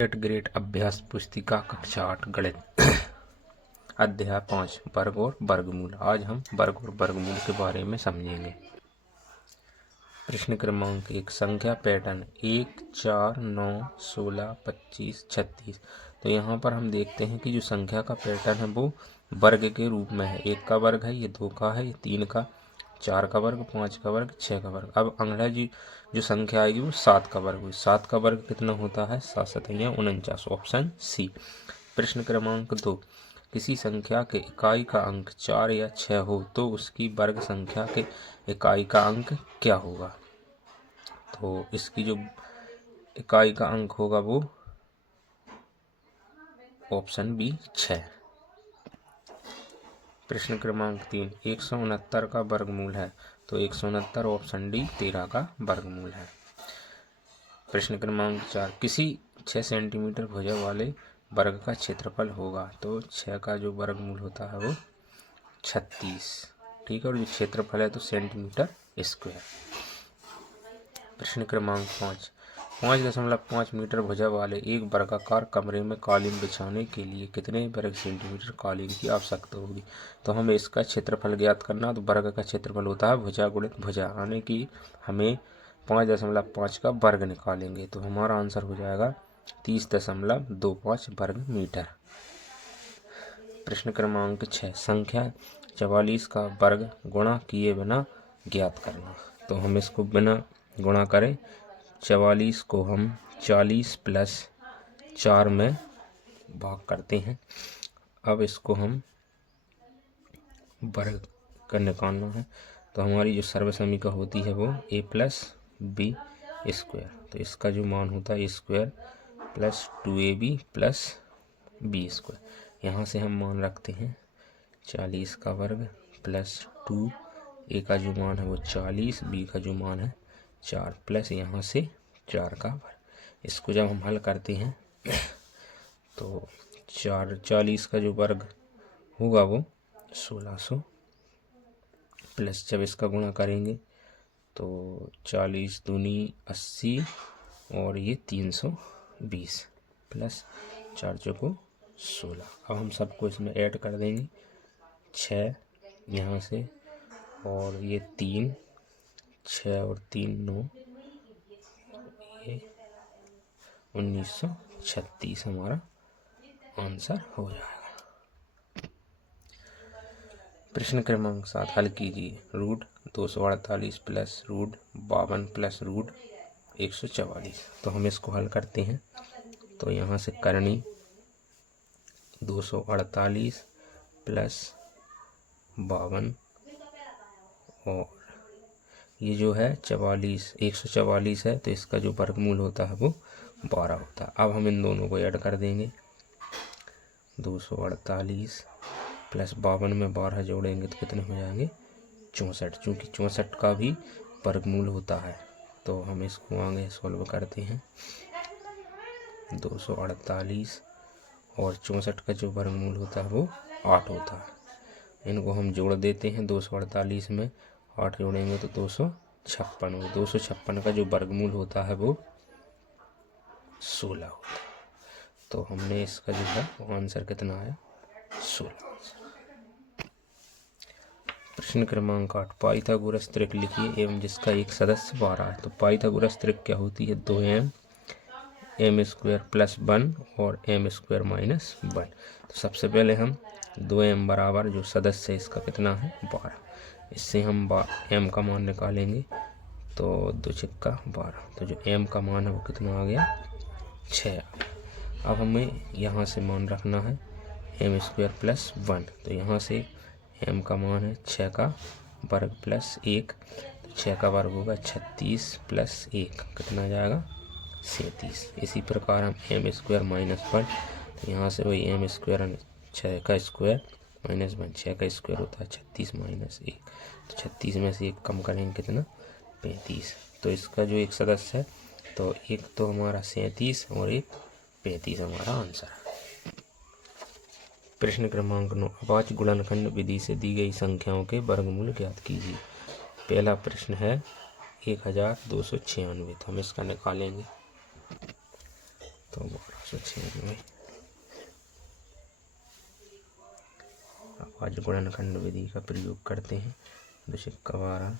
Grade अभ्यास पुस्तिका कक्षा 8 गणित अध्याय 5 वर्ग और वर्गमूल। आज हम वर्ग और वर्गमूल के बारे में समझेंगे। प्रश्न क्रमांक 1, संख्या पैटर्न 1, 4, 9, 16, 25, 36। तो यहाँ पर हम देखते हैं कि जो संख्या का पैटर्न है वो वर्ग के रूप में है। 1 का वर्ग है, ये 2 का है, ये 3 का, 4 का वर्ग, 5 का वर्ग, 6 का वर्ग। अब अगला जी जो संख्या आएगी वो 7 का वर्ग हुई। 7 का वर्ग कितना होता है? 7 सतैया 49। Option C. प्रश्न क्रमांक 2, किसी संख्या के इकाई का अंक 4 या 6 हो तो उसकी वर्ग संख्या के इकाई का अंक क्या होगा? तो इसकी जो इकाई का अंक होगा वो ऑप्शन बी 6। प्रश्न क्रमांक 3, 169 का वर्गमूल है तो 169 ऑप्शन डी 13 का वर्गमूल है। प्रश्न क्रमांक 4, किसी 6 सेंटीमीटर भुजा वाले वर्ग का क्षेत्रफल होगा तो 6 का जो वर्गमूल होता है वो 36। ठीक है, और जो क्षेत्रफल है तो सेंटीमीटर स्क्वायर। प्रश्न क्रमांक 5, 5.5 मीटर भुजा वाले एक वर्गाकार कमरे में कालीन बिछाने के लिए कितने वर्ग सेंटीमीटर कालीन की आवश्यकता होगी? तो हमें इसका क्षेत्रफल ज्ञात करना। तो वर्ग का क्षेत्रफल होता है भुजा गुणित भुजा, यानी कि हमें 5.5 का वर्ग निकालेंगे तो हमारा आंसर हो जाएगा 30.25 वर्ग मीटर। प्रश्न क्रमांक 6, संख्या 44 का वर्ग गुणा किए बिना ज्ञात करना। तो हम इसको बिना गुणा करें। 44 को हम 40 प्लस 4 में भाग करते हैं। अब इसको हम वर्ग कर निकालना है तो हमारी जो सर्वसमीका होती है वो a प्लस बी स्क्वायर। तो इसका जो मान होता है square plus 2ab plus b square. यहाँ से हम मान रखते हैं 40 का वर्ग प्लस 2, a का जो मान है वो 40, b का जो मान है 4 प्लस यहाँ से 4 का वर्ग। इसको जब हम हल करते हैं तो 40 का जो वर्ग होगा वो 1600 प्लस जब इसका गुणा करेंगे तो 40 दूनी 80 और ये 320 प्लस 4 चौको 16। अब हम सबको इसमें ऐड कर देंगे। 6 यहाँ से और ये 3, 6 और 3 9, ये 1936 हमारा आंसर हो जाएगा। प्रश्न क्रमांक 7 हल कीजिए। Root 248 plus root 52 plus root 144। तो हम इसको हल करते हैं तो यहाँ से करनी 248 प्लस 52 और ये जो है 44 144 है तो इसका जो वर्गमूल होता है वो 12 होता है। अब हम इन दोनों को ऐड कर देंगे। 248 प्लस 52 में 12 जोड़ेंगे तो कितने हो जाएंगे? 64। चूँकि 64 का भी वर्गमूल होता है तो हम इसको आगे सॉल्व करते हैं। 248 और 64 का जो वर्गमूल होता है वो 8 होता है। इनको हम जोड़ देते हैं। 248 में 8 जोड़ेंगे तो 256 हो। 256 का जो वर्गमूल होता है वो 16 होता है। तो हमने इसका जो है वो आंसर कितना आया? 16। प्रश्न क्रमांक 8, पाइथागोरस त्रिक लिखिए एवं जिसका एक सदस्य 12 है। तो पाइथागोरस त्रिक क्या होती है? 2m m स्क्वायर प्लस 1 और m स्क्वायर माइनस 1। तो सबसे पहले हम 2m बराबर जो सदस्य है इसका कितना है? 12। इससे हम m का मान निकालेंगे तो 2 छक्का 12। तो जो m का मान है वो कितना आ गया? 6। अब हमें यहाँ से मान रखना है m स्क्वायर प्लस 1। तो यहाँ से m का मान है 6 का वर्ग प्लस 1। तो 6 का वर्ग होगा 36 प्लस 1 कितना जाएगा? 37। इसी प्रकार हम m स्क्वायर माइनस 1। तो यहाँ से वही m स्क्वायर 6 का स्क्वायर माइनस 1, 6 का स्क्वायर होता है 36 माइनस 1। तो 36 में से 1 कम करेंगे कितना? 35। तो इसका जो एक सदस्य है तो एक तो हमारा 37 और एक 35 हमारा आंसर है। प्रश्न क्रमांक 9, अभाज्य गुणनखंड विधि से दी गई संख्याओं के वर्गमूल ज्ञात कीजिए। पहला प्रश्न है 1296। तो हम इसका निकालेंगे तो 1200 196। अब आज गुणनखंड विधि का प्रयोग करते हैं। 2 छक्का 12,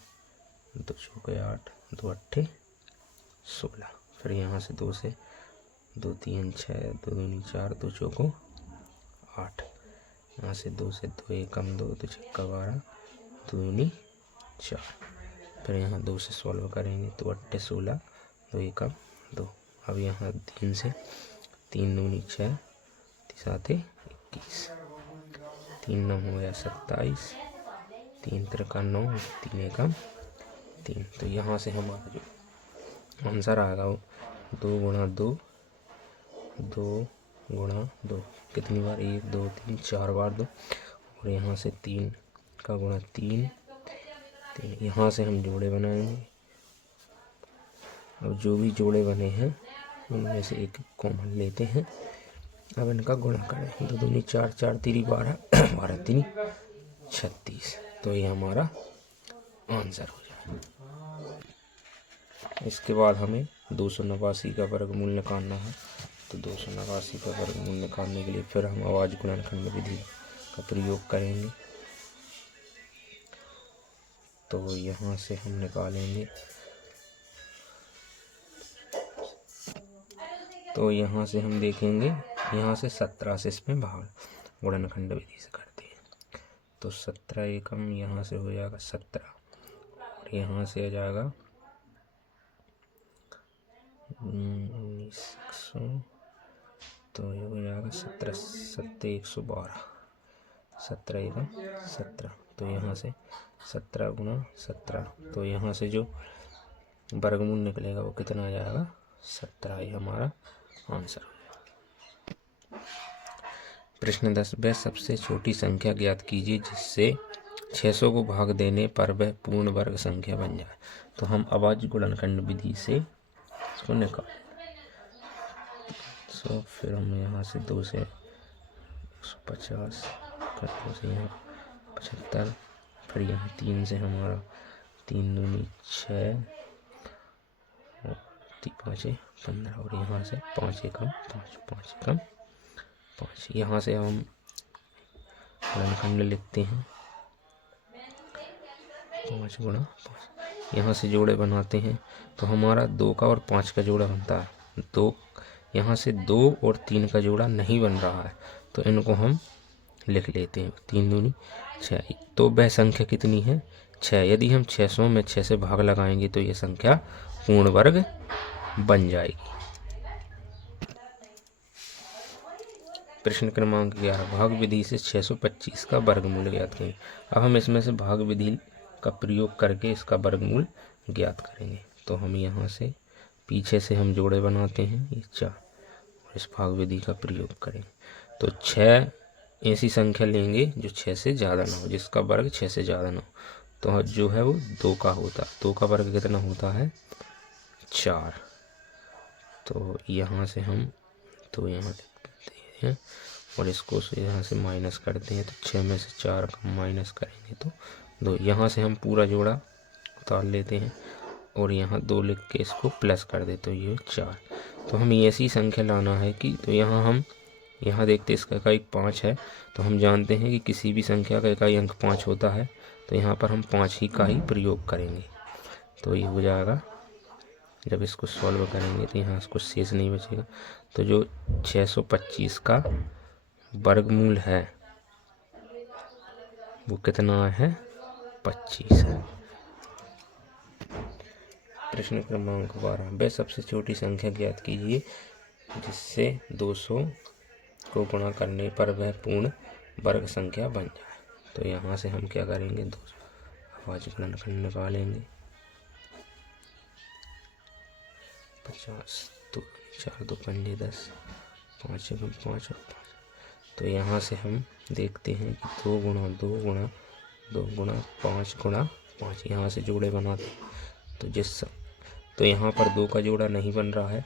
2 चौके 8, 2 अट्ठे 16। फिर यहाँ से 2 से 2 3 6, 2 दूनी 4, 2 चौको 8। यहाँ से 2 से 2 एकम 2, 2 छक्का 12, 2 दूनी 4। फिर यहाँ 2 से सॉल्व करेंगे, 2 अट्ठे 16, 2 एकम 2। अब यहाँ 3 से 3 दूनी 6, 3 21, 3 9 हो गया 27, 3 त्रिका 9, 3 एकम 3। तो यहाँ से हमारा जो आंसर आएगा वो 2 गुणा 2, 2 गुणा 2, कितनी बार 1 2 3 4 बार 2, और यहाँ से 3 का गुणा 3 3। यहाँ से हम जोड़े बनाएंगे। अब जो भी जोड़े बने हैं उनमें से एक कॉमन लेते हैं। अब इनका गुणा करें, 2 दूनी 4, 4 तीरी 12, 12 तीनी 36। तो ये हमारा आंसर हो जाए। इसके बाद हमें 289 का वर्गमूल निकालना है। तो 289 का वर्गमूल निकालने के लिए फिर हम अभाज्य गुणनखंड विधि का प्रयोग करेंगे। तो यहाँ से हम निकालेंगे, तो यहाँ से हम देखेंगे, यहाँ से 17 से इसमें भाग गुणनखंड विधि से करते हैं। तो 17 एकम यहाँ से हो जाएगा 17, और यहाँ से आ जाएगा 1900, तो ये हो जाएगा 17 7 112, 17 एकम 17। तो यहाँ से 17 गुणा 17, तो यहाँ से जो वर्गमूल निकलेगा वो कितना आ जाएगा 17। ये हमारा आंसर हो जाएगा। प्रश्न 10, वह सबसे छोटी संख्या ज्ञात कीजिए जिससे 600 को भाग देने पर वह पूर्ण वर्ग संख्या बन जाए। तो हम अभाज्य गुणनखंड विधि से इसको निकालें। तो फिर हम यहाँ से 2 से 150, 2 से यहाँ 75, फिर यहाँ 3 से हमारा 3 दूनी 6, 5 15, और यहाँ से 5 एकम 5, 5 एकम 5। यहाँ से हम गुणनखंड लिखते हैं, 5 गुणा 5। यहाँ से जोड़े बनाते हैं, तो हमारा 2 का और 5 का जोड़ा बनता है। 2 यहाँ से 2 और 3 का जोड़ा नहीं बन रहा है, तो इनको हम लिख लेते हैं। 3 दूनी 6। तो वह संख्या कितनी है 6। यदि हम 600 में 6 से भाग लगाएंगे तो ये संख्या पूर्ण वर्ग बन जाएगी। प्रश्न क्रमांक 11, भाग विधि से 625 का वर्गमूल ज्ञात करें। अब हम इसमें से भाग विधि का प्रयोग करके इसका वर्गमूल ज्ञात करेंगे। तो हम यहाँ से पीछे से हम जोड़े बनाते हैं, ये 4, और इस भाग विधि का प्रयोग करें। तो 6 ऐसी संख्या लेंगे जो 6 से ज़्यादा ना हो, जिसका वर्ग 6 से ज़्यादा ना हो। तो जो है वो 2 का होता है। 2 का वर्ग कितना होता है 4। तो यहाँ से हम तो यहाँ लिखते हैं, और इसको यहाँ से माइनस करते हैं। तो 6 में से 4 का माइनस करेंगे तो 2। यहाँ से हम पूरा जोड़ा उतार लेते हैं, और यहाँ 2 लिख के इसको प्लस कर देते, तो ये 4। तो हमें ऐसी संख्या लाना है कि, तो यहाँ हम यहाँ देखते इसका इकाई 5 है, तो हम जानते हैं कि किसी भी संख्या का इकाई अंक 5 होता है। तो यहाँ पर हम 5 ही का ही प्रयोग करेंगे। तो ये हो जाएगा, जब इसको सॉल्व करेंगे तो यहाँ कुछ शेष नहीं बचेगा। तो जो 625 का वर्गमूल है वो कितना है 25 है। प्रश्न क्रमांक 12, वह सबसे छोटी संख्या ज्ञात कीजिए जिससे 200 को गुणा करने पर वह पूर्ण वर्ग संख्या बन जाए। तो यहाँ से हम क्या करेंगे, 200 अभाज्य गुणनखंड निकालेंगे। 50, 2 4 2 5 10, 5 एकम 5 और 5। तो यहाँ से हम देखते हैं कि 2 गुणा 2 गुणा 2 गुणा 5 गुणा 5, यहाँ से जोड़े बनाते हैं। तो यहाँ पर 2 का जोड़ा नहीं बन रहा है।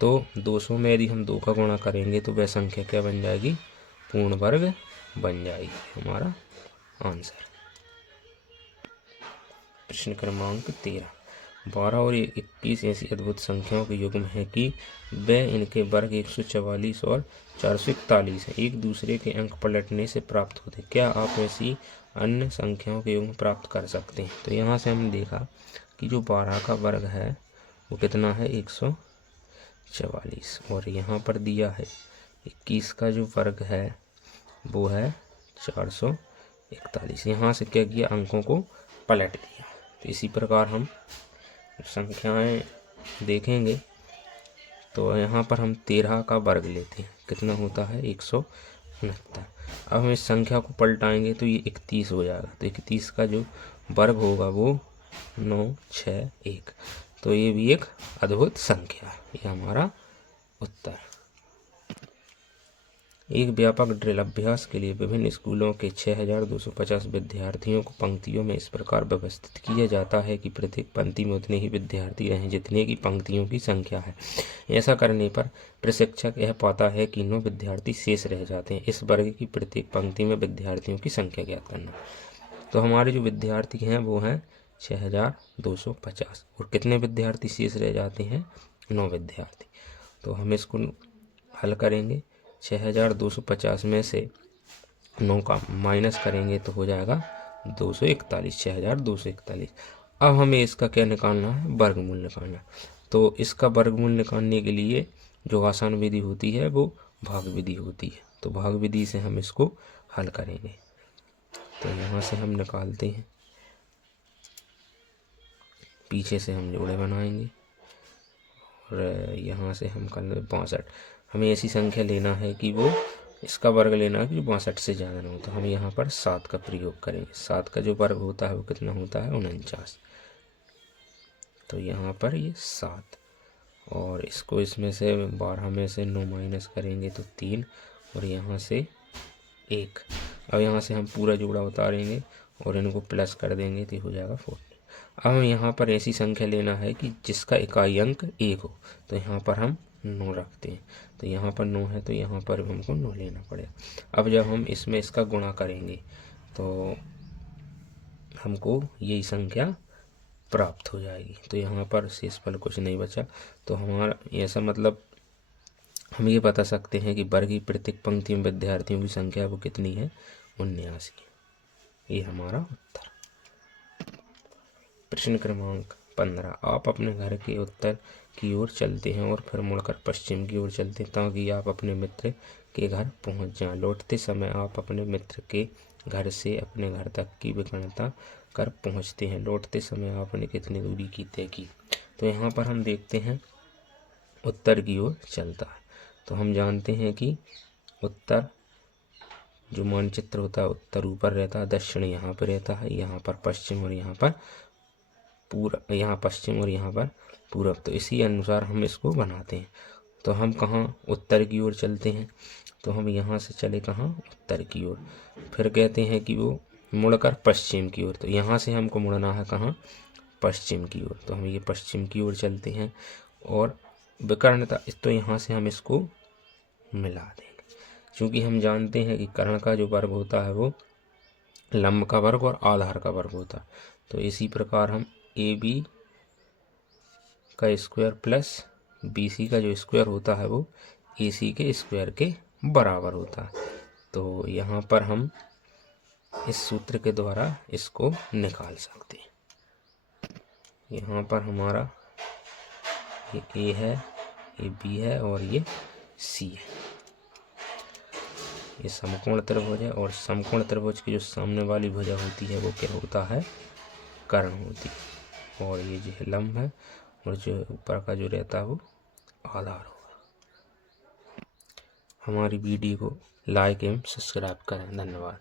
तो 200 में यदि हम 2 का गुणा करेंगे तो वह संख्या क्या बन जाएगी, पूर्ण वर्ग बन जाएगी। हमारा आंसर। प्रश्न क्रमांक 13, 12 और 21 ऐसी अद्भुत संख्याओं के युग्म है कि वे इनके वर्ग 144 और 441 है, एक दूसरे के अंक पलटने से प्राप्त होते। क्या आप ऐसी अन्य संख्याओं के युग्म प्राप्त कर सकते हैं? तो यहाँ से हमने देखा कि जो 12 का वर्ग है वो कितना है 144, और यहाँ पर दिया है 21 का जो वर्ग है वो है 441। यहाँ से क्या किया, अंकों को पलट दिया। तो इसी प्रकार हम संख्याएं देखेंगे तो यहाँ पर हम 13 का वर्ग लेते हैं, कितना होता है 169। अब हम इस संख्या को पलटाएंगे तो ये 31 हो जाएगा। तो 31 का जो वर्ग होगा वो 961। तो ये भी एक अद्भुत संख्या है। ये हमारा उत्तर। एक व्यापक ड्रिल अभ्यास के लिए विभिन्न स्कूलों के 6250 विद्यार्थियों को पंक्तियों में इस प्रकार व्यवस्थित किया जाता है कि प्रत्येक पंक्ति में उतने ही विद्यार्थी रहें जितने की पंक्तियों की संख्या है। ऐसा करने पर प्रशिक्षक यह पाता है कि 9 विद्यार्थी शेष रह जाते हैं। इस वर्ग की प्रत्येक पंक्ति में विद्यार्थियों की संख्या ज्ञात करना। तो हमारे जो विद्यार्थी हैं वो हैं 6250, और कितने विद्यार्थी शेष रह जाते हैं, 9 विद्यार्थी। तो हम इसको हल करेंगे। 6250 में से 9 का माइनस करेंगे तो हो जाएगा 241, 6241। अब हमें इसका क्या निकालना है, वर्गमूल निकालना। तो इसका वर्गमूल निकालने के लिए जो आसान विधि होती है वो भाग विधि होती है। तो भाग विधि से हम इसको हल करेंगे। तो यहाँ से हम निकालते हैं, पीछे से हम जोड़े बनाएंगे, और यहाँ से हम कर लेंगे 62। हमें ऐसी संख्या लेना है कि वो इसका वर्ग लेना है कि 62 से ज़्यादा ना हो। तो हम यहाँ पर 7 का प्रयोग करेंगे। 7 का जो वर्ग होता है वो कितना होता है, 49। तो यहाँ पर ये 7, और इसको इसमें से 12 में से 9 माइनस करेंगे तो 3, और यहाँ से 1। अब यहाँ से हम पूरा जोड़ा उतारेंगे और इनको प्लस कर देंगे तो हो जाएगा 40। अब हम यहाँ पर ऐसी संख्या लेना है कि जिसका इकाई अंक 1 हो। तो यहाँ पर हम 9 रखते हैं। तो यहाँ पर 9 है तो यहाँ पर हमको 9 लेना पड़ेगा। अब जब हम इसमें इसका गुणा करेंगे तो हमको यही संख्या प्राप्त हो जाएगी। तो यहाँ पर शेषफल कुछ नहीं बचा। तो हमारा ऐसा मतलब हम ये बता सकते हैं कि वर्ग की प्रत्येक पंक्ति में विद्यार्थियों की संख्या वो कितनी है, 79। ये हमारा उत्तर। प्रश्न क्रमांक 15। आप अपने घर के उत्तर की ओर चलते हैं और फिर मुड़कर पश्चिम की ओर चलते हैं ताकि आप अपने मित्र के घर पहुंच जाएं। लौटते समय आप अपने मित्र के घर से अपने घर तक की विगणना कर पहुंचते हैं। लौटते समय आपने कितनी दूरी की तय की। तो यहाँ पर हम देखते हैं उत्तर की ओर चलता है। तो हम जानते हैं कि उत्तर जो मानचित्र होता है, उत्तर ऊपर रहता है, दक्षिण यहाँ पर रहता है, यहाँ पर पश्चिम और यहाँ पर पूर्व, यहाँ पश्चिम और यहाँ पर पूर्व। तो इसी अनुसार हम इसको बनाते हैं। तो हम कहाँ उत्तर की ओर चलते हैं, तो हम यहाँ से चले कहाँ, उत्तर की ओर। फिर कहते हैं कि वो मुड़कर पश्चिम की ओर। तो यहाँ से हमको मुड़ना है कहाँ, पश्चिम की ओर। तो हम ये पश्चिम की ओर चलते हैं, और विकर्णता तो यहाँ से हम इसको मिला देंगे, क्योंकि हम जानते हैं कि कर्ण का जो वर्ग होता है वो लंब का वर्ग और आधार का वर्ग होता है। तो इसी प्रकार हम AB का स्क्वायर प्लस BC का जो स्क्वायर होता है वो AC के स्क्वायर के बराबर होता है। तो यहाँ पर हम इस सूत्र के द्वारा इसको निकाल सकते हैं। यहाँ पर हमारा ये A है, ये B है और ये C है। ये समकोण त्रिभुज है, और समकोण त्रिभुज की जो सामने वाली भुजा होती है वो क्या होता है, कर्ण होती है। और ये जो है लंब है, और जो ऊपर का जो रहता है वो आधार होगा। हमारी वीडियो को लाइक एवं सब्सक्राइब करें। धन्यवाद।